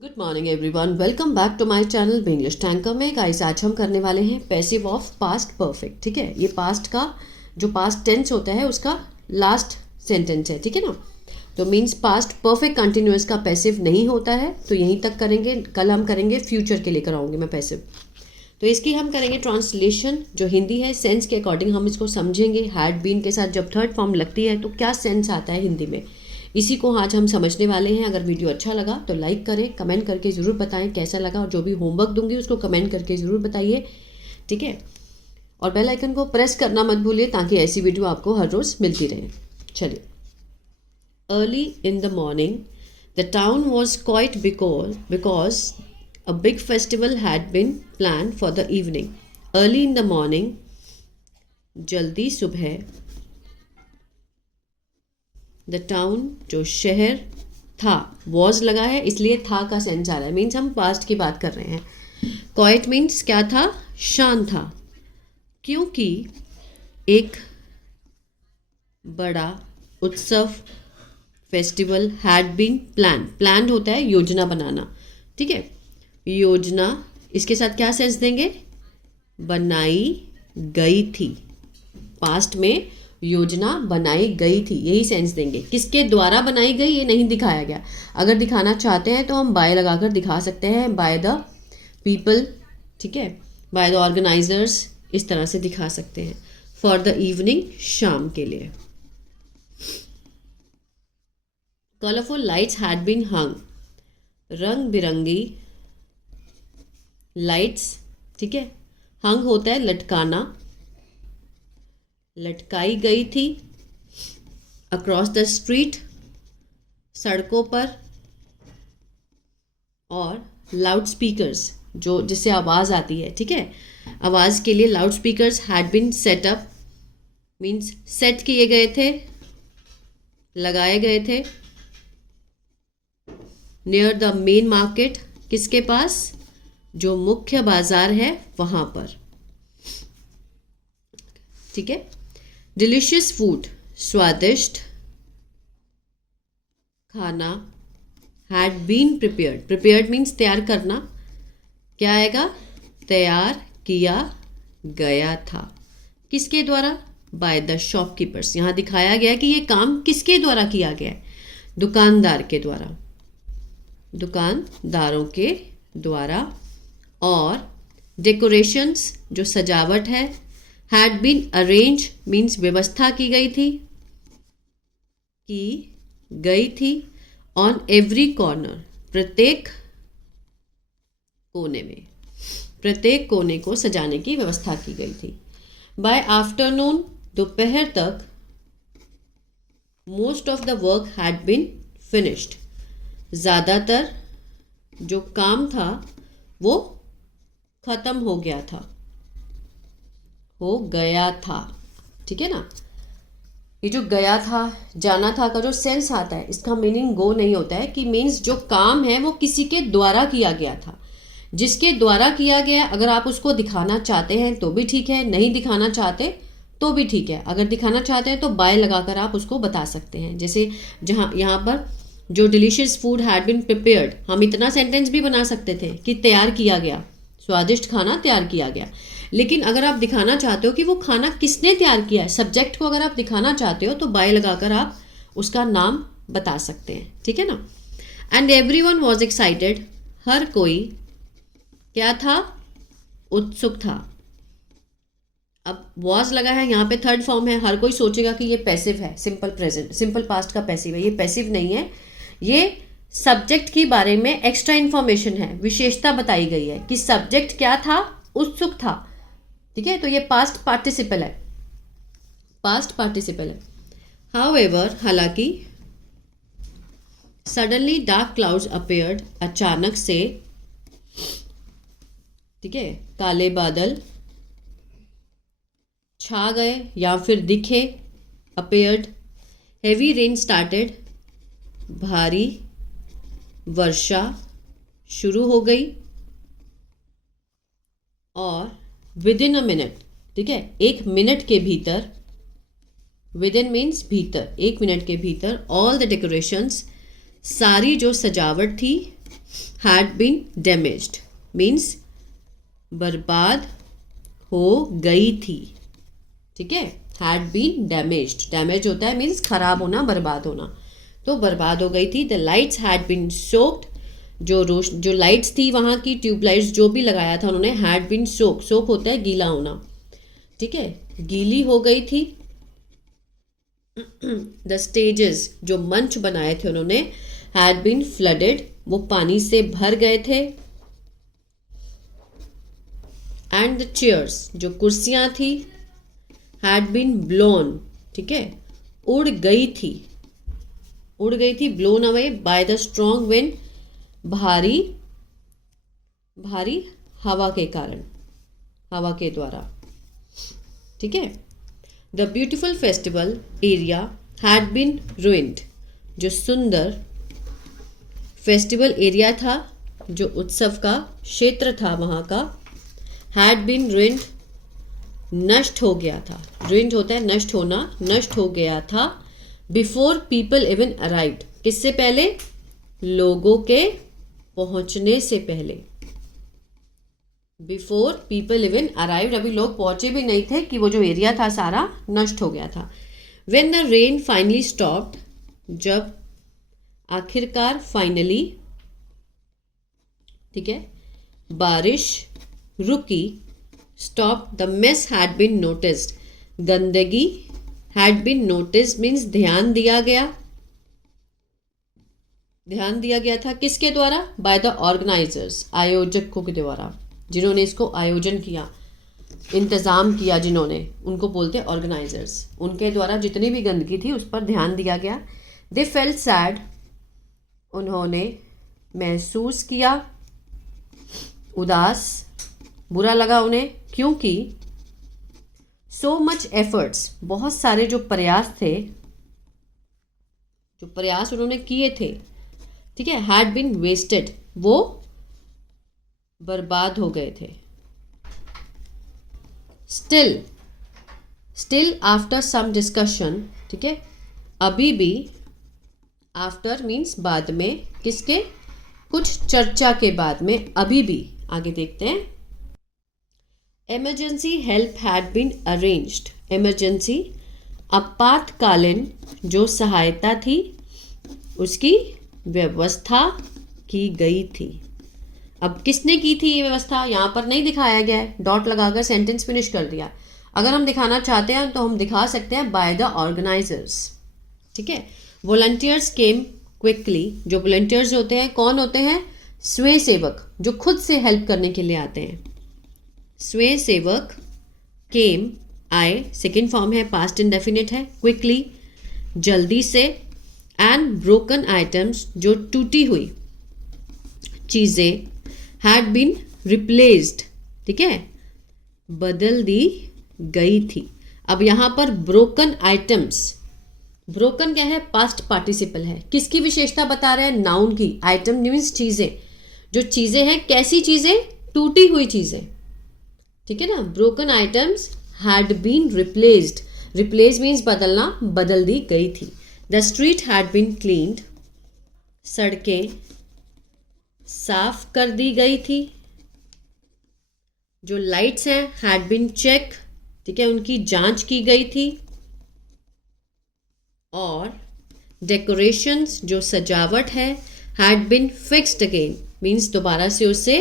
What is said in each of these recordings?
Good morning everyone, welcome back to my channel English tanker में। Guys, आज हम करने वाले हैं पैसिव ऑफ पास्ट परफेक्ट। ठीक है, ये पास्ट का जो पास्ट टेंस होता है उसका लास्ट सेंटेंस है। ठीक है ना, तो मीन्स पास्ट परफेक्ट कंटिन्यूअस का पैसिव नहीं होता है, तो यहीं तक करेंगे। कल हम करेंगे फ्यूचर के लेकर आऊँगी मैं पैसिव। तो इसकी हम करेंगे ट्रांसलेशन, जो हिंदी है सेंस के अकॉर्डिंग हम इसको समझेंगे। हैड बीन के साथ जब थर्ड फॉर्म लगती है तो क्या सेंस आता है हिंदी में, इसी को आज हम समझने वाले हैं। अगर वीडियो अच्छा लगा तो लाइक करें, कमेंट करके ज़रूर बताएं कैसा लगा, और जो भी होमवर्क दूंगी उसको कमेंट करके ज़रूर बताइए। ठीक है, और बेल आइकन को प्रेस करना मत भूलिए ताकि ऐसी वीडियो आपको हर रोज़ मिलती रहे। चलिए, early in the morning the town was quite because a big festival had been planned for the evening. Early in the morning, जल्दी सुबह, the town जो शहर था, was लगा है इसलिए था का सेंस आ रहा है, मीन्स हम पास्ट की बात कर रहे हैं। क्वाइट मीन्स क्या था, शांत था, क्योंकि एक बड़ा उत्सव फेस्टिवल हैड बीन प्लान होता है योजना बनाना। ठीक है, योजना, इसके साथ क्या सेंस देंगे, बनाई गई थी। पास्ट में योजना बनाई गई थी, यही सेंस देंगे। किसके द्वारा बनाई गई ये नहीं दिखाया गया। अगर दिखाना चाहते हैं तो हम बाय लगाकर दिखा सकते हैं, बाय द पीपल। ठीक है, बाय द ऑर्गेनाइजर्स, इस तरह से दिखा सकते हैं। फॉर द इवनिंग, शाम के लिए। कलरफुल लाइट्स हैड बीन हंग, रंग बिरंगी लाइट्स। ठीक है, हंग होता है लटकाना, लटकाई गई थी। अक्रॉस द स्ट्रीट, सड़कों पर। और लाउड स्पीकर्स, जो जिससे आवाज़ आती है। ठीक है, आवाज़ के लिए loud speakers had been set up, means set किए गए थे, लगाए गए थे। नियर द मेन मार्केट, किसके पास, जो मुख्य बाजार है वहां पर। ठीक है, डिलीशियस फूड, स्वादिष्ट खाना। हैड बीन प्रिपेयर्ड मीन्स तैयार करना, क्या आएगा, तैयार किया गया था। किसके द्वारा, बाय द शॉपकीपर्स। यहां दिखाया गया कि ये काम किसके द्वारा किया गया है, दुकानदार के द्वारा, दुकानदारों के द्वारा। और डेकोरेशंस, जो सजावट है, हैड बीन अरेंज मीन्स व्यवस्था की गई थी, ऑन एवरी कॉर्नर, प्रत्येक कोने में, प्रत्येक कोने को सजाने की व्यवस्था की गई थी। बाय आफ्टरनून, दोपहर तक, most of the work had been finished, ज़्यादातर जो काम था वो खत्म हो गया था। ठीक है ना, ये जो गया था, जाना था का जो सेंस आता है, इसका मीनिंग गो नहीं होता है, कि मीन्स जो काम है वो किसी के द्वारा किया गया था। जिसके द्वारा किया गया, अगर आप उसको दिखाना चाहते हैं तो भी ठीक है, नहीं दिखाना चाहते तो भी ठीक है। अगर दिखाना चाहते हैं तो बाय लगाकर आप उसको बता सकते हैं। जैसे जहाँ यहाँ पर जो delicious food had been prepared, हम इतना सेंटेंस भी बना सकते थे कि तैयार किया गया, स्वादिष्ट खाना तैयार किया गया। लेकिन अगर आप दिखाना चाहते हो कि वो खाना किसने तैयार किया है, सब्जेक्ट को अगर आप दिखाना चाहते हो तो बाय लगाकर आप उसका नाम बता सकते हैं। ठीक है ना। एंड एवरीवन वाज एक्साइटेड, हर कोई क्या था, उत्सुक था। अब वॉज लगा है, यहाँ पे थर्ड फॉर्म है। हर कोई सोचेगा कि ये पैसिव है, सिंपल प्रेजेंट, सिंपल पास्ट का पैसिव है। ये पैसिव नहीं है, ये सब्जेक्ट के बारे में एक्स्ट्रा इन्फॉर्मेशन है, विशेषता बताई गई है कि सब्जेक्ट क्या था, उत्सुक था। ठीक है, तो ये पास्ट पार्टिसिपल है, पास्ट पार्टिसिपल है। हाउएवर, हालांकि, सडनली डार्क क्लाउड्स अपीयर्ड, अचानक से, ठीक है, काले बादल छा गए या फिर दिखे, अपीयर्ड। हेवी रेन स्टार्टेड, भारी वर्षा शुरू हो गई। और विद इन अ मिनट, ठीक है, एक मिनट के भीतर, विद इन मीन्स भीतर, एक मिनट के भीतर, ऑल द डेकोरेशंस, सारी जो सजावट थी, हैड बीन डैमेज्ड मीन्स बर्बाद हो गई थी, ठीक है। हैड बीन डैमेज्ड, डैमेज होता है मीन्स खराब होना, बर्बाद होना, तो बर्बाद हो गई थी। The lights had been soaked, जो लाइट्स थी वहाँ की ट्यूबलाइट्स जो भी लगाया था उन्होंने, हैड बीन सोक, सोक होता है गीला होना, ठीक है, गीली हो गई थी। द स्टेजेस, जो मंच बनाए थे उन्होंने, हैड बीन फ्लडेड, वो पानी से भर गए थे। एंड द चेयर्स, जो कुर्सियां थी, हैड बीन ब्लोन, ठीक है, उड़ गई थी, उड़ गई थी, blown away by the strong wind, भारी भारी हवा के कारण, हवा के द्वारा, ठीक है। The beautiful festival area had been ruined, जो सुंदर फेस्टिवल एरिया था, जो उत्सव का क्षेत्र था वहाँ का, हैड बीन ruined, नष्ट हो गया था। ruined होता है नष्ट होना, नष्ट हो गया था। बिफोर पीपल इवन अराइव्ड, किससे पहले? लोगों के पहुंचने से पहले। बिफोर पीपल इवन अराइव्ड, अभी लोग पहुंचे भी नहीं थे कि वो जो एरिया था सारा नष्ट हो गया था। When the rain finally stopped, जब आखिरकार फाइनली, ठीक है, बारिश रुकी। Stop, the mess had been noticed, गंदगी हैड बीन नोटिस्ड मीन्स ध्यान दिया गया, ध्यान दिया गया था किसके द्वारा? बाय द ऑर्गेनाइजर्स, आयोजकों के द्वारा, जिन्होंने इसको आयोजन किया, इंतज़ाम किया जिन्होंने, उनको बोलते हैं ऑर्गेनाइजर्स। उनके द्वारा जितनी भी गंदगी थी उस पर ध्यान दिया गया। दे फेल्ट सैड, उन्होंने महसूस किया, उदास, बुरा लगा उन्हें, क्योंकि सो मच एफर्ट्स, बहुत सारे जो प्रयास थे, जो प्रयास उन्होंने किए थे, ठीक है, हैड बीन वेस्टेड, वो बर्बाद हो गए थे। स्टिल आफ्टर सम डिस्कशन, ठीक है, अभी भी, आफ्टर मीन्स बाद में, किसके? कुछ चर्चा के बाद में, अभी भी। आगे देखते हैं। Emergency help had been arranged, emergency आपातकालीन जो सहायता थी उसकी व्यवस्था की गई थी। अब किसने की थी ये व्यवस्था? यहाँ पर नहीं दिखाया गया है, डॉट लगाकर सेंटेंस फिनिश कर दिया। अगर हम दिखाना चाहते हैं तो हम दिखा सकते हैं बाय द ऑर्गेनाइजर्स, ठीक है। वॉलंटियर्स केम क्विकली, जो वॉलंटियर्स होते हैं कौन होते हैं? स्वयं सेवक, जो खुद से हेल्प करने के लिए आते हैं। स्वयं सेवक, केम आए, सेकेंड फॉर्म है, पास्ट इंडेफिनिट है, क्विकली जल्दी से, एंड ब्रोकन आइटम्स जो टूटी हुई चीज़ें, हैड बीन रिप्लेस्ड, ठीक है, बदल दी गई थी। अब यहाँ पर ब्रोकन आइटम्स, ब्रोकन क्या है? पास्ट पार्टिसिपल है, किसकी विशेषता बता रहे हैं? नाउन की। आइटम मीन्स चीज़ें, जो चीज़ें हैं कैसी चीज़ें? टूटी हुई चीज़ें, ठीक है ना। Broken items had been replaced, replace means बदलना, बदल दी गई थी। The street had been cleaned, सड़कें साफ कर दी गई थी। जो लाइट्स हैं हैड बीन चेक, ठीक है, उनकी जांच की गई थी। और डेकोरेशंस जो सजावट है had been fixed again, means दोबारा से उसे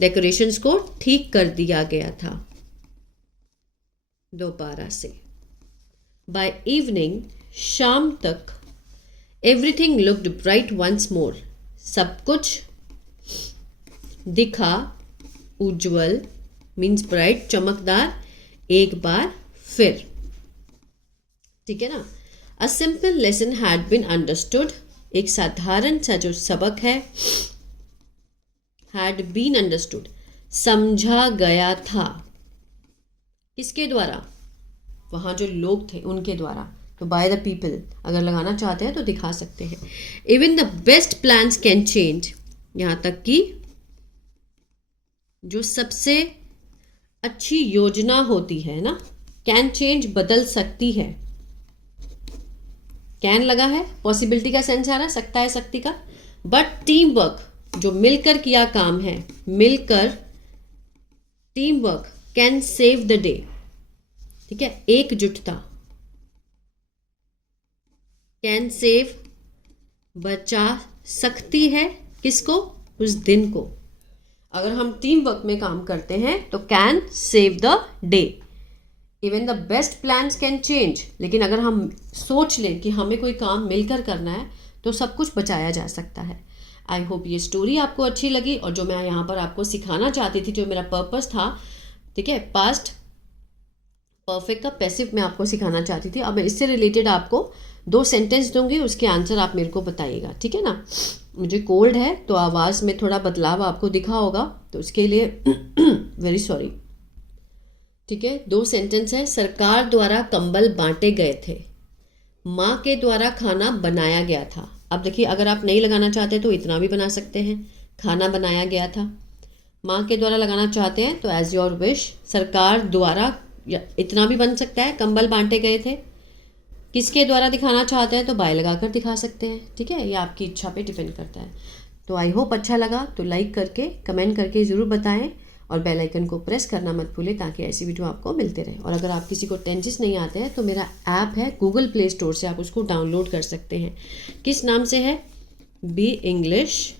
डेकोरेशंस को ठीक कर दिया गया था, दोबारा से। बाय इवनिंग, शाम तक, everything looked bright once more, सब कुछ दिखा उज्जवल, मीन्स ब्राइट, चमकदार, एक बार फिर, ठीक है ना। A simple lesson had been understood, एक साधारण सा जो सबक है, हैड बीन अंडरस्टूड, समझा गया था। किसके द्वारा? वहाँ जो लोग थे उनके द्वारा, तो बाय द पीपल अगर लगाना चाहते हैं तो दिखा सकते हैं। Even the best plans can change, यहाँ तक कि जो सबसे अच्छी योजना होती है ना, कैन चेंज बदल सकती है। कैन लगा है, पॉसिबिलिटी का सेंस आ रहा है, सकता है, शक्ति का। बट टीम वर्क, जो मिलकर किया काम है, मिलकर, team work can save the day, ठीक है, एकजुटता, कैन सेव, बचा सकती है किसको, उस दिन को। अगर हम टीम वर्क में काम करते हैं तो can save the day. Even the best plans can change, लेकिन अगर हम सोच लें कि हमें कोई काम मिलकर करना है तो सब कुछ बचाया जा सकता है। आई होप ये स्टोरी आपको अच्छी लगी, और जो मैं यहाँ पर आपको सिखाना चाहती थी, जो मेरा पर्पस था, ठीक है, पास्ट परफेक्ट का पैसिव मैं आपको सिखाना चाहती थी। अब मैं इससे रिलेटेड आपको 2 सेंटेंस दूंगी, उसके आंसर आप मेरे को बताइएगा, ठीक है ना। मुझे कोल्ड है तो आवाज़ में थोड़ा बदलाव आपको दिखा होगा, तो उसके लिए वेरी सॉरी, ठीक है। 2 सेंटेंस है। सरकार द्वारा कंबल बांटे गए थे, माँ के द्वारा खाना बनाया गया था। अब देखिए, अगर आप नहीं लगाना चाहते तो इतना भी बना सकते हैं, खाना बनाया गया था। माँ के द्वारा लगाना चाहते हैं तो एज योर विश, सरकार द्वारा इतना भी बन सकता है, कंबल बांटे गए थे। किसके द्वारा दिखाना चाहते हैं तो बाय लगाकर दिखा सकते हैं, ठीक है, ये आपकी इच्छा पे डिपेंड करता है। तो आई होप अच्छा लगा, तो लाइक करके कमेंट करके ज़रूर बताएं, और बेल आइकन को प्रेस करना मत भूलें ताकि ऐसी वीडियो आपको मिलते रहे। और अगर आप किसी को टेंसेस नहीं आते हैं तो मेरा ऐप है गूगल प्ले स्टोर से, आप उसको डाउनलोड कर सकते हैं। किस नाम से है, बी इंग्लिश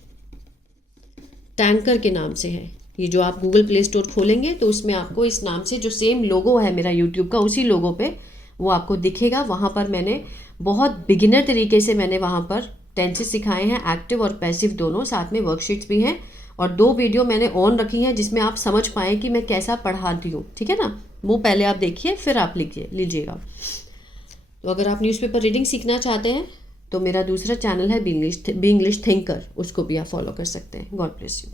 टैंकर के नाम से है। ये जो आप गूगल प्ले स्टोर खोलेंगे तो उसमें आपको इस नाम से, जो सेम लोगो है मेरा यूट्यूब का, उसी लोगो पे वो आपको दिखेगा। वहाँ पर मैंने बहुत बिगिनर तरीके से मैंने वहाँ पर टेंसेस सिखाए हैं, एक्टिव और पैसिव दोनों, साथ में वर्कशीट्स भी हैं, और 2 वीडियो मैंने ऑन रखी हैं जिसमें आप समझ पाएँ कि मैं कैसा पढ़ाती हूँ, ठीक है ना। वो पहले आप देखिए, फिर आप लीजिएगा। तो अगर आप न्यूज़पेपर रीडिंग सीखना चाहते हैं तो मेरा दूसरा चैनल है बी इंग्लिश थिंकर, उसको भी आप फॉलो कर सकते हैं। God bless you.